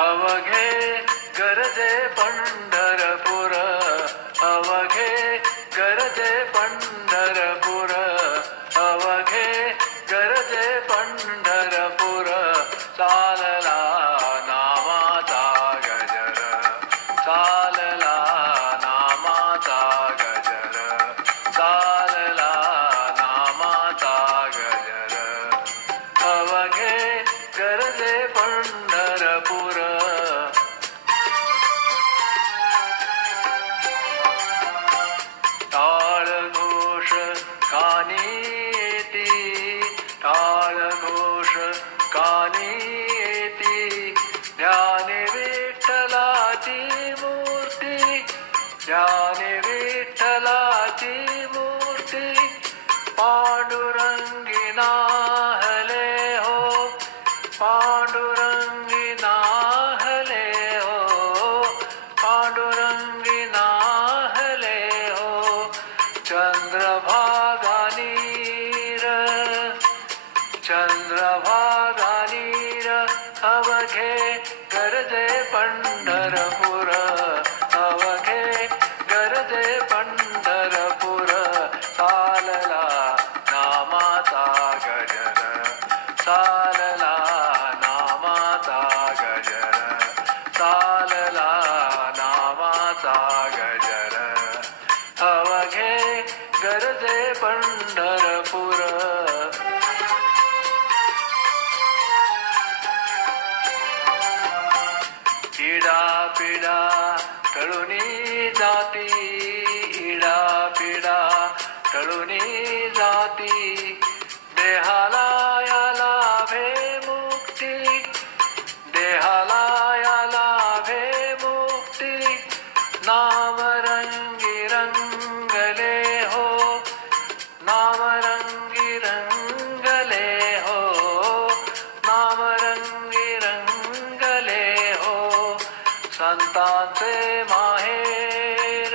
अवघे गरजे पंढरपूर, अवघे गरजे पंढरपूर, अवघे गरजे पंढरपूर. चालला नामाचा गजर, चालला नामाचा गजर, चालला नामाचा गजर. अवघे गरजे पंढरपूर. टाळ घोष कानी येती, टाळ घोष कानी येती. ध्यान विठ्ठलाची मूर्ती, ध्यान विठ्ठलाची मूर्ती. पांडुरंगी नाहले हो, पांडुरंगी नाहले हो, पांडुरंगी नाहले हो. चंद्रभागा नीर, चंद्रभागा नीर. अवघे गरजे पंढरपूर, अवघे गरजे पंढरपूर. चालला नामाचा गजर, चालला नामाचा गजर, चालला नामाचा गजर. अवघे गरजे पंढरपूर. इडा पिडा टळूनी जाती, इडा पिडा टळूनी जाती. देहाला या लाभे मुक्ती, देहाला या लाभे मुक्ती. नामरंगी रंगले हो, नामरंगी रंगले हो, नामरंगी रंगले हो. संतांचे माहेर,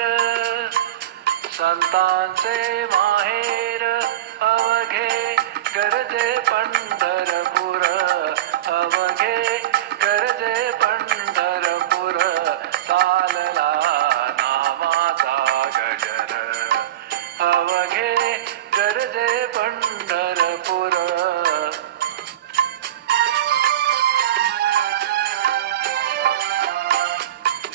संतांचे माहेर. अवघे गरजे पंढरपूर, अवघे गरजे पंढरपूर. चालला नामाचा गजर, अवघे गरजे पंढरपूर.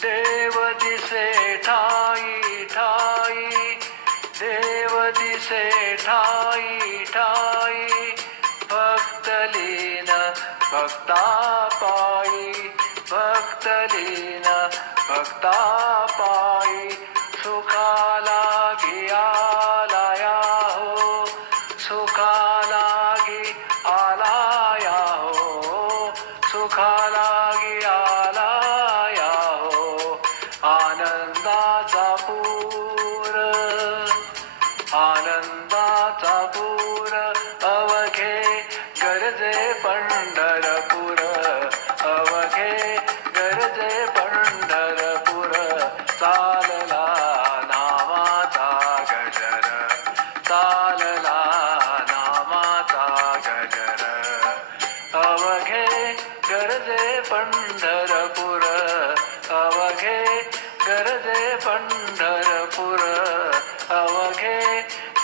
देव दिसे ठाई ठाई, देव दिसे ठाई ठाई. भक्तलीन भक्ता पायी, भक्तलीन भक्ता पायी. सुखाला आलाया हो, सुखाला आलाया हो, सुखाला आलाया हो. आनंदाचा पूर, आनंदाचा पूर. अवघे गरजे पंढरपूर, अवघे गरजे पंढरपूर. चालला नामाचा गजर, चालला नामाचा गजर. अवघे गरजे पंढरपूर, अवघे गरजे पंढरपूर, अवघे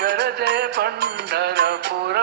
गरजे पंढरपूर.